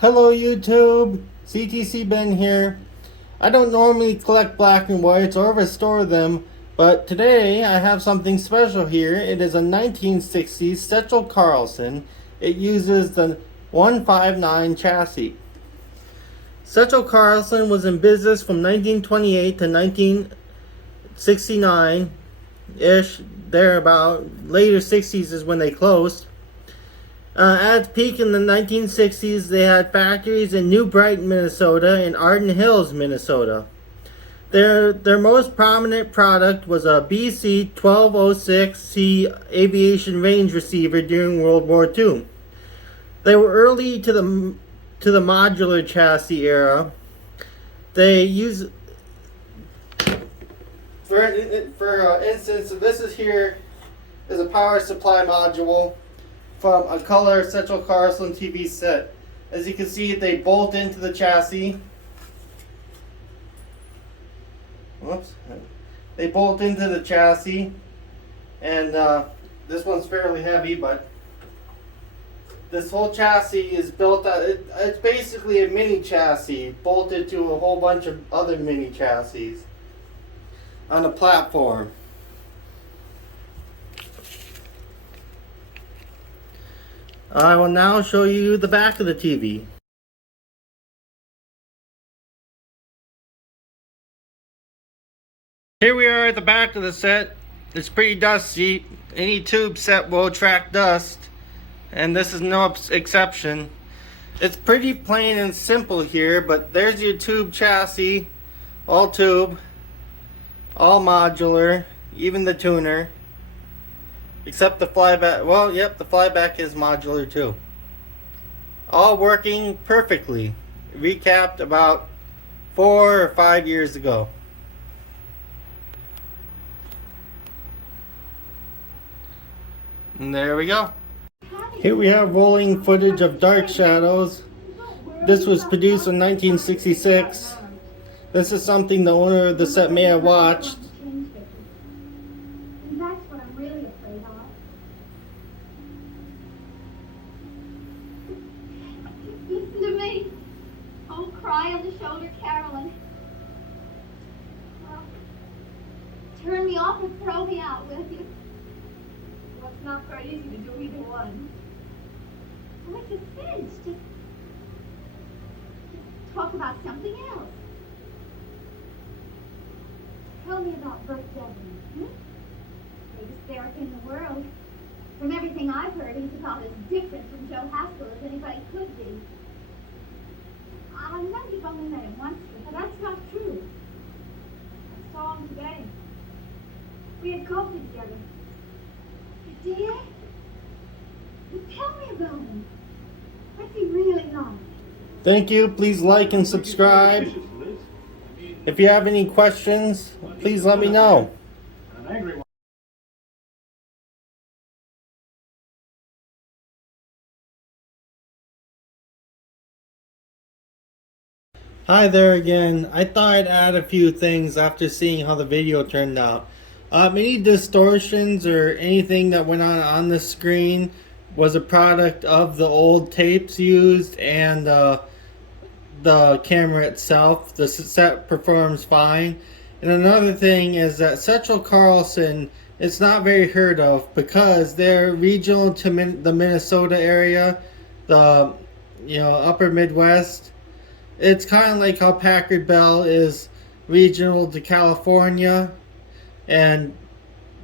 Hello YouTube, CTC-Ben here. I don't normally collect black and whites or restore them, but today I have something special here. It is a 1960s Setchell Carlson. It uses the 159 chassis. Setchell Carlson was in business from 1928 to 1969-ish, thereabout. Later 60s is when they closed. At its peak in the 1960s, they had factories in New Brighton, Minnesota and Arden Hills, Minnesota. Their most prominent product was a BC 1206C aviation range receiver during World War II. They were early to the modular chassis era. They use, for instance, this is here is a power supply module from a color Setchell Carlson TV set. As you can see, they bolt into the chassis. Whoops. They bolt into the chassis, and this one's fairly heavy, but this whole chassis is built out. It's basically a mini chassis bolted to a whole bunch of other mini chassis on a platform. I will now show you the back of the TV. Here we are at the back of the set. It's pretty dusty. Any tube set will attract dust, and this is no exception. It's pretty plain and simple here, but there's your tube chassis, all tube, all modular, even the tuner. Except the flyback, well, yep, the flyback is modular too. All working perfectly. Recapped about 4 or 5 years ago. And there we go. Here we have rolling footage of Dark Shadows. This was produced in 1966. This is something the owner of the set may have watched. Cry on the shoulder, Carolyn. Well, turn me off or throw me out, will you? Well, it's not very easy to do either one. Well, it's a cinch. Just talk about something else. Tell me about Bert Devlin. Biggest therapist in the world. From everything I've heard, he's about as different from Joe Haskell as anybody could be. I know you've only met him once, but that's not true. I saw him today. We had coffee together. You did? Well, tell me about him. What's he really like? Thank you. Please like and subscribe. If you have any questions, please let me know. Hi there again. I thought I'd add a few things after seeing how the video turned out. Any distortions or anything that went on the screen was a product of the old tapes used and the camera itself. The set performs fine. And another thing is that Setchell Carlson is not very heard of because they're regional to the Minnesota area, the upper Midwest. It's kind of like how Packard Bell is regional to California, and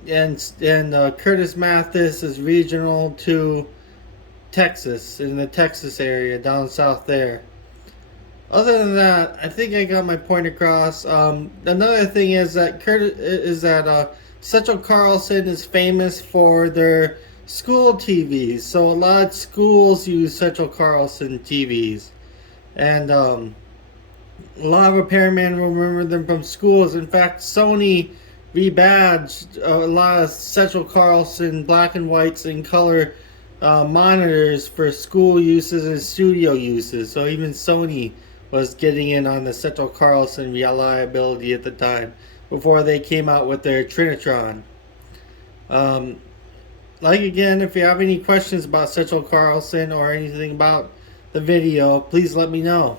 Curtis Mathis is regional to Texas, in the Texas area down south there. Other than that, I think I got my point across. Another thing is that Setchell Carlson is famous for their school TVs, so a lot of schools use Setchell Carlson TVs. And a lot of repairmen will remember them from schools. In fact, Sony rebadged a lot of Setchell Carlson black and whites and color monitors for school uses and studio uses. So even Sony was getting in on the Setchell Carlson reliability at the time before they came out with their Trinitron. Again, if you have any questions about Setchell Carlson or anything about the video, please let me know.